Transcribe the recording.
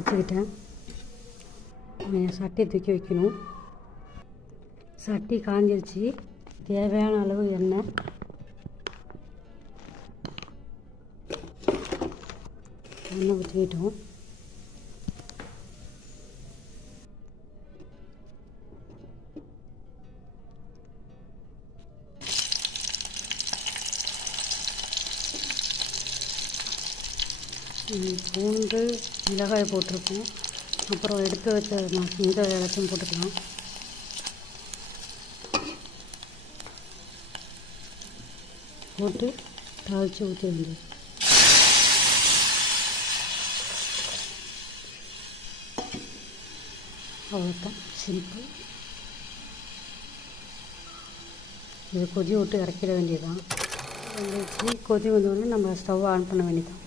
வச்சுக்கிட்டேன். சட்டி தூக்கி வைக்கணும். சட்டி காஞ்சிருச்சு. தேவையான அளவு எண்ணெய், ஊற்றிக்கிட்டோம். பூண்டு, மிளகாய் போட்டிருக்கோம். அப்புறம் எடுத்து வச்ச இந்த எல்லாத்தையும் போட்டுக்கலாம். போட்டு தாளித்து ஊற்றி வேண்டியது. அவ்வளோதான், சிம்பிள். இது கொதி விட்டு இறக்கிட வேண்டியதுதான். கொதி வந்தோடனே நம்ம ஸ்டவ் ஆன் பண்ண வேண்டியதான்.